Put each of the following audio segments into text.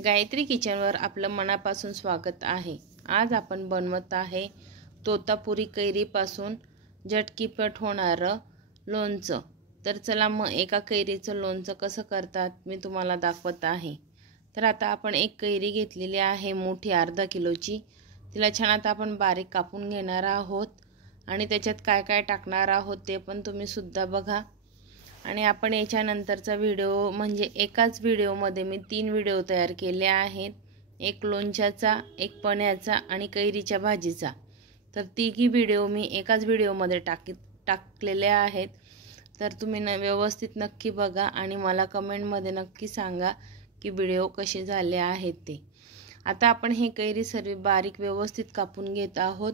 गायत्री किचनवर आपलं मनापासून स्वागत आहे। आज आपण बनवत आहे तोतापुरी कैरीपासून झटकीपट होणारं लोणचं। तर चला मग एका कैरीचं लोणचं कसं करतात मी तुम्हाला दाखवत आहे। तर आता आपण एक कैरी घेतलेली आहे मोठी अर्धा किलोची। तिला छान आता आपण बारीक कापून घेणार आहोत आणि त्याच्यात काय काय टाकणार आहोत ते पण तुम्ही सुद्धा बघा। आणि आपण याच्यानंतरचा व्हिडिओ म्हणजे एकाच व्हिडिओमध्ये मी 3 व्हिडिओ तयार केले आहेत, एक लोणच्याचा, एक पण्याचा आणि कैरीच्या भाजीचा। तर तिघी व्हिडिओ मी एकाच व्हिडिओमध्ये टाकलेले आहेत। तर तुम्ही व्यवस्थित नक्की बघा आणि मला कमेंटमध्ये नक्की सांगा की व्हिडिओ कसे झाले आहेत ते। आता आपण हे कैरी सर्व बारीक व्यवस्थित कापून घेत आहोत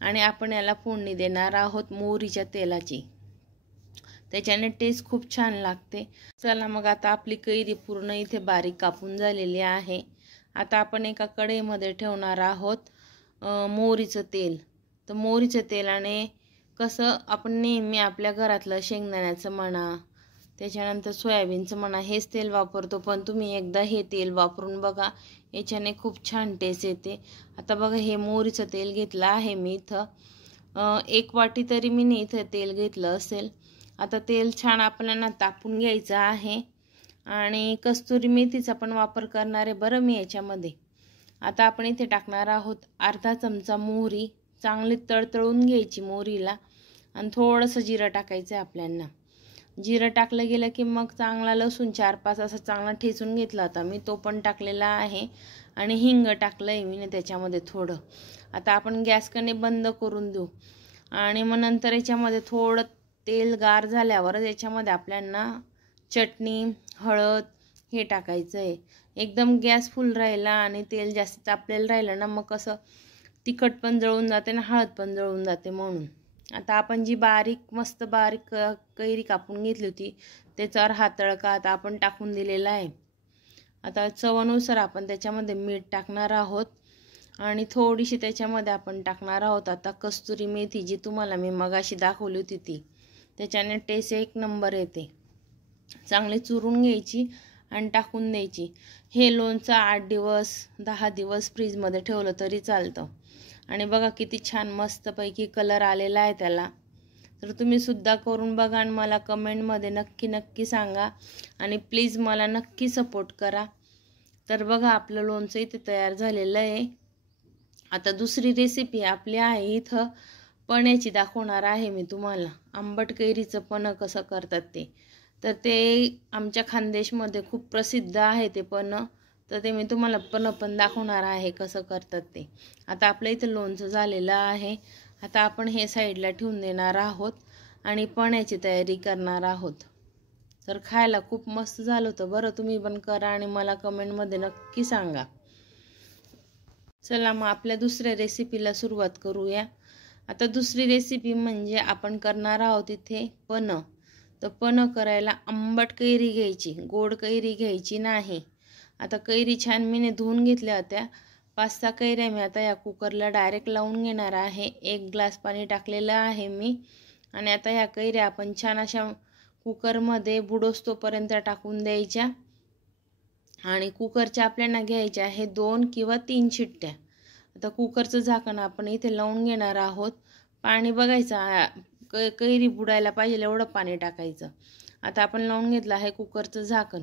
आणि आपण याला फोडणी देणार आहोत मोहरीच्या तेलाची। त्याच्याने टेस्ट खूप छान लागते। चला मग आता आपली कैरी पूर्ण इथे बारीक कापून झालेली आहे। आता आपण एका कढईमध्ये ठेवणार आहोत मोहरीचं तेल। तर मोहरीच्या तेलाने कसं आपण नेहमी आपल्या घरातलं शेंगदाण्याचं म्हणा, त्याच्यानंतर सोयाबीनचं म्हणा हेच तेल वापरतो, पण तुम्ही एकदा हे तेल वापरून बघा, याच्याने खूप छान टेस्ट येते। आता बघा हे मोहरीचं तेल घेतलं आहे मी इथं 1 वाटी तरी मी इथं तेल घेतलं असेल। आता तेल छान आपल्याला तापून घ्यायचं आहे आणि कस्तुरी मेथीचा पण वापर करणार आहे बरं मी याच्यामध्ये। आता आपण इथे टाकणार आहोत अर्धा चमचा मोहरी, चांगली तळतळून घ्यायची मोहरीला आणि थोडंसं जिरं टाकायचं आहे आपल्याला। जिरं टाकलं गेलं की मग चांगला लसूण 4-5 असं चांगला ठेचून घेतला होता मी, तो पण टाकलेला आहे आणि हिंग टाकलंय मी त्याच्यामध्ये थोडं। आता आपण गॅस कणे बंद करून देऊ आणि मग नंतर याच्यामध्ये थोडं तेल गार झाल्यावर याच्यामध्ये आपल्याला चटणी, हळद हे टाकायचं आहे। एकदम गॅस फुल राहिला आणि तेल जास्त तापलेलं राहिलं ना मग कसं तिखट पण जळून जाते ना हळद पण जळून जाते म्हणून। आता आपण जी मस्त बारीक कैरी कापून घेतली होती त्याच्यावर हा तडका आता आपण टाकून दिलेला आहे। आता चवीनुसार आपण त्याच्यामध्ये मीठ टाकणार आहोत आणि थोडीशी त्याच्यामध्ये आपण टाकणार आहोत आता कस्तुरी मेथी, जी तुम्हाला मी मगाशी दाखवली होती ती। त्याच्याने टेस्ट 1 नंबर येते। चांगली चुरून घ्यायची आणि टाकून द्यायची। हे लोणचं 8 दिवस 10 दिवस फ्रीजमध्ये ठेवलं तरी चालतं। आणि बघा किती छान मस्तपैकी कलर आलेला आहे त्याला। तर तुम्ही सुद्धा करून बघा आणि मला कमेंटमध्ये नक्की सांगा आणि प्लीज मला नक्की सपोर्ट करा। तर बघा आपलं लोणचं इथे तयार झालेलं आहे। आता दुसरी रेसिपी आपली आहे इथं पण्याची दाखवणार आहे मी तुम्हाला। आंबट कैरीचं पण कसं करतात ते, तर ते आमच्या खानदेशमध्ये खूप प्रसिद्ध आहे ते पण। तर ते मी तुम्हाला पण दाखवणार आहे कसं करतात ते। आता आपलं इथं लोणचं झालेलं आहे। आता आपण हे साईडला ठेवून देणार आहोत आणि पण्याची तयारी करणार आहोत। तर खायला खूप मस्त झालं होतं बरं, तुम्ही पण करा आणि मला कमेंटमध्ये नक्की सांगा। चला मग आपल्या दुसऱ्या रेसिपीला सुरुवात करूया। आता दुसरी रेसिपी म्हणजे आपण करणार आहोत इथे पण। तर पण करायला आंबट कैरी घ्यायची, गोड कैरी घ्यायची नाही। आता कैरी छान मीने धुवून घेतल्या होत्या। 5-6 कैऱ्या मी आता या कुकरला डायरेक्ट लावून घेणार आहे। 1 ग्लास पाणी टाकलेलं आहे मी आणि आता या कैऱ्या आपण छान अशा कुकरमध्ये बुडोस्तोपर्यंत टाकून द्यायच्या आणि कुकरच्या आपल्याला घ्यायच्या आहे 2 किंवा 3 शिट्ट्या। आता कुकरचं झाकण आपण इथे लावून घेणार आहोत। पाणी बघायचं कैरी बुडायला पाहिजे एवढं पाणी टाकायचं। आता आपण लावून घेतलं आहे कुकरचं झाकण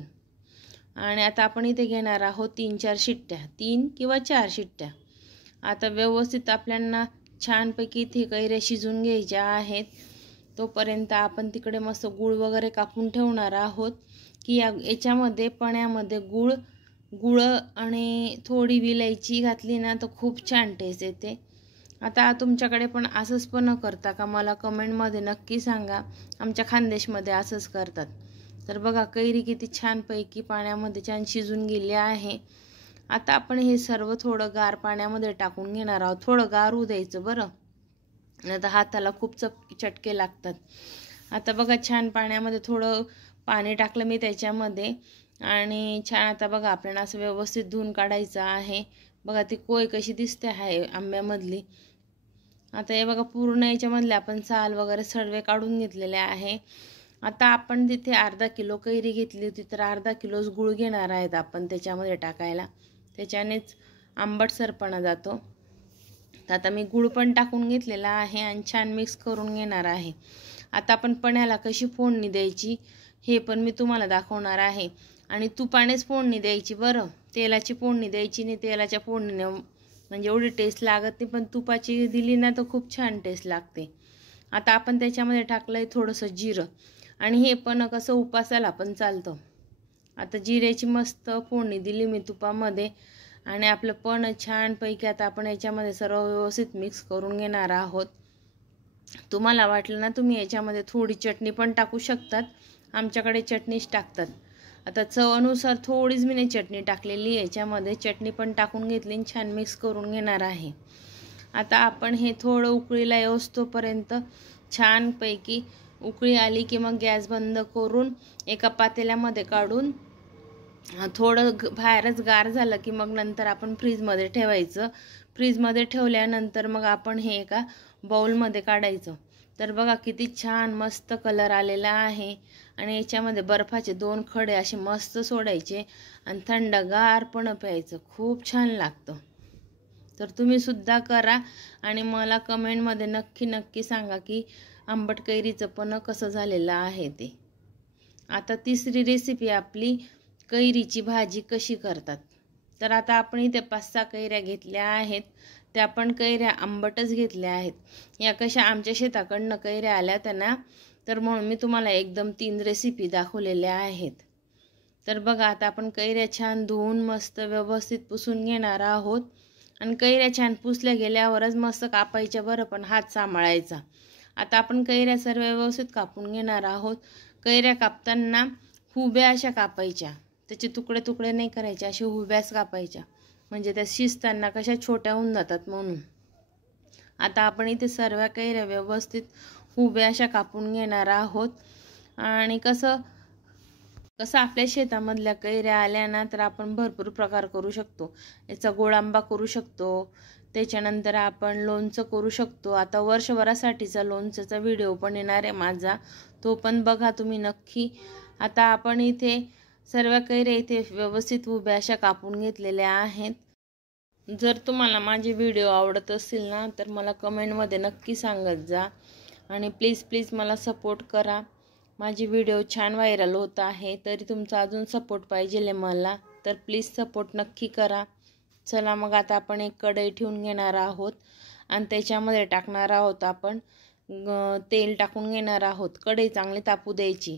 आणि आता आपण इथे घेणार आहोत 3-4 शिट्ट्या, 3 किंवा 4 शिट्ट्या। आता व्यवस्थित आपल्याला छानपैकी इथे कैऱ्या शिजून घ्यायच्या आहेत। तोपर्यंत आपण तिकडे मस्त गूळ वगैरे कापून ठेवणार आहोत की याच्यामध्ये पण्यामध्ये गुळ आणि थोडी विलायची घातली ना तर खूप छान टेस्ट येते। आता तुमच्याकडे पण असंच पण करता का मला कमेंटमध्ये नक्की सांगा। आमच्या खानदेशमध्ये असंच करतात। तर बघा कैरी किती छानपैकी पाण्यामध्ये छान शिजून गेली आहे। आता आपण हे सर्व थोडं गार पाण्यामध्ये टाकून घेणार आहोत। थोडं गार होऊ द्यायचं बरं, नाही तर हाताला खूप चटके लागतात। आता बघा छान पाण्यामध्ये थोडं पाणी टाकलं मी त्याच्यामध्ये आणि छान आता बघा आपल्याला असं व्यवस्थित धुवून काढायचं आहे। बघा ती कोय कशी दिसते आहे आंब्यामधली। आता हे बघा पूर्ण याच्यामधले आपण साल वगैरे सर्व काढून घेतलेले आहे आता आपण तिथे अर्धा किलो कैरी घेतली होती, तर अर्धा किलोच गूळ घेणार आहेत आपण त्याच्यामध्ये टाकायला, त्याच्यानेच आंबटसरपणा जातो. तर आता मी गूळ पण टाकून घेतलेला आहे आणि छान मिक्स करून घेणार आहे. आता आपण पण्याला कशी फोडणी द्यायची हे पण मी तुम्हाला दाखवणार आहे. आणि तुपानेच फोडणी द्यायची बरं, तेलाची फोडणी द्यायची नाही. तेलाच्या फोडणीने म्हणजे एवढी टेस्ट लागत नाही, पण तुपाची दिली ना तर खूप छान टेस्ट लागते. आता आपण त्याच्यामध्ये टाकलं आहे थोडंसं जिरं, आणि हे पण कसं उपासाला पण चालतं. आता जिऱ्याची मस्त फोडणी दिली मी तुपामध्ये, आणि आपलं पण छानपैकी आता आपण याच्यामध्ये सर्व व्यवस्थित मिक्स करून घेणार आहोत. तुम्हाला वाटलं ना तुम्ही याच्यामध्ये थोडी चटणी पण टाकू शकतात, आमच्याकडे चटणीच टाकतात. आता चवीनुसार थोडीच मी चटणी टाकलेली, याच्यामध्ये चटणी पण टाकून घेतली आणि छान मिक्स करून घेणार आहे. आता आपण हे थोडं उकळीला येऊस्तोपर्यंत छानपैकी उकळी आली की मग गॅस बंद करून एका पातेल्यामध्ये काढून थोडं बाहेरच गार झालं की मग नंतर आपण फ्रीजमध्ये ठेवायचं. फ्रीजमध्ये ठेवल्यानंतर मग आपण हे एका बाउलमध्ये काढायचं. तर बघा किती छान मस्त कलर आलेला आहे. आणि याच्यामध्ये बर्फाचे 2 खडे असे मस्त सोडायचे आणि थंडगार पण प्यायचं, खूप छान लागतं. तर तुम्ही सुद्धा करा आणि मला कमेंटमध्ये नक्की सांगा की आंबट कैरीचं पण कसं झालेलं आहे ते. आता तिसरी रेसिपी आपली कैरीची भाजी कशी करतात. तर आता आपण इथे 5-6 कैऱ्या घेतल्या आहेत, त्या पण कैऱ्या आंबटच घेतल्या आहेत. या कशा आमच्या शेताकडनं कैऱ्या आल्या त्यांना, तर म्हणून मी तुम्हाला एकदम 3 रेसिपी दाखवलेल्या आहेत. तर बघा आता आपण कैऱ्या छान धुवून मस्त व्यवस्थित पुसून घेणार आहोत. आणि कैऱ्या छान पुसल्या गेल्यावरच मस्त कापायच्या बरं, पण हात सांभाळायचा. आता आपण कैऱ्या सर्व व्यवस्थित कापून घेणार आहोत. कैऱ्या कापताना हुब्या अशा कापायच्या, त्याचे तुकडे तुकडे नाही करायचे, अशा हुब्याच कापायच्या, म्हणजे त्या शिजताना कशा छोट्या होऊन जातात म्हणून. आता आपण इथे सर्व कैऱ्या व्यवस्थित हुब्या अशा कापून घेणार आहोत. आणि कसं आपल्या शेतामधल्या कैऱ्या आल्या ना तर आपण भरपूर प्रकार करू शकतो. याचा गोड आंबा करू शकतो, त्याच्यानंतर आपण लोणचं करू शकतो. आता वर्षभरासाठीचा लोणच्याचा व्हिडिओ पण येणार आहे माझा, तो पण बघा तुम्ही नक्की. आता आपण इथे सर्व कैऱ्या इथे व्यवस्थित उभ्या अशा कापून घेतलेल्या आहेत. जर तुम्हाला माझे व्हिडिओ आवडत असतील ना तर मला कमेंटमध्ये नक्की सांगत जा. आणि प्लीज मला सपोर्ट करा. माझी व्हिडिओ छान व्हायरल होत आहे, तरी तुमचा अजून सपोर्ट पाहिजे मला, तर प्लीज सपोर्ट नक्की करा. चला मग आता आपण एक कढई ठेवून घेणार आहोत आणि त्याच्यामध्ये टाकणार आहोत आपण तेल टाकून घेणार आहोत. कढई चांगली तापू द्यायची.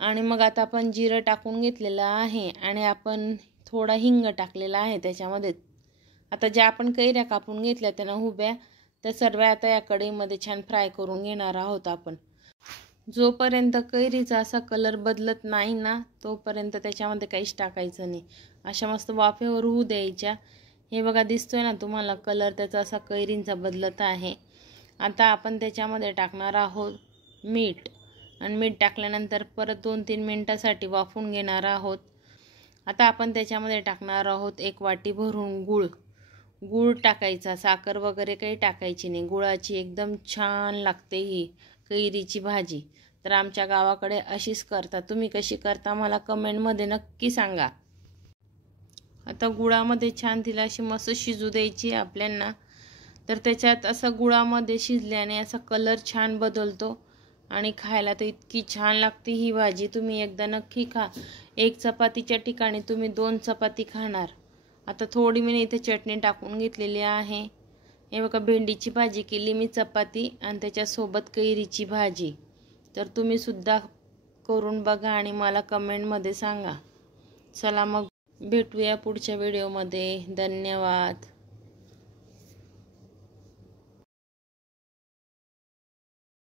आणि मग आता आपण जिरं टाकून घेतलेलं आहे आणि आपण थोडा हिंग टाकलेला आहे त्याच्यामध्ये. आता ज्या आपण कैऱ्या कापून घेतल्या त्यांना हुब्या, त्या सर्व आता या कढईमध्ये छान फ्राय करून घेणार आहोत आपण. जोपर्यंत कैरीचा असा कलर बदलत नाही ना तोपर्यंत त्याच्यामध्ये काहीच टाकायचं नाही. अशा मस्त वाफेवर होऊ द्यायच्या. हे बघा दिसतोय ना तुम्हाला कलर त्याचा असा कैरींचा बदलत आहे. आता आपण त्याच्यामध्ये टाकणार आहोत मीठ, आणि मीठ टाकल्यानंतर परत 2-3 मिनिटासाठी वाफवून घेणार आहोत. आता आपण त्याच्यामध्ये टाकणार आहोत 1 वाटी भरून गूळ टाकायचा, साखर वगैरे काही टाकायची नाही. गुळाची एकदम छान लागते ही कैरीची भाजी. तर आमच्या गावाकडे अशीच करतात, तुम्ही कशी करता मला कमेंटमध्ये नक्की सांगा. आता गुळामध्ये छान तिला अशी मस्त शिजू द्यायची आपल्याला. तर त्याच्यात असं गुळामध्ये शिजल्याने असा कलर छान बदलतो आणि खायला तर इतकी छान लागते ही भाजी. तुम्ही एकदा नक्की खा. 1 चपातीच्या ठिकाणी तुम्ही 2 चपाती खाणार. आता थोडी मी इथे चटणी टाकून घेतलेली आहे. हे बघा भेंडीची भाजी केली मी चपाती आणि त्याच्यासोबत कैरीची भाजी. तर तुम्ही सुद्धा करून बघा आणि मला कमेंटमध्ये सांगा. चला मग भेटूया पुढच्या व्हिडिओमध्ये. धन्यवाद.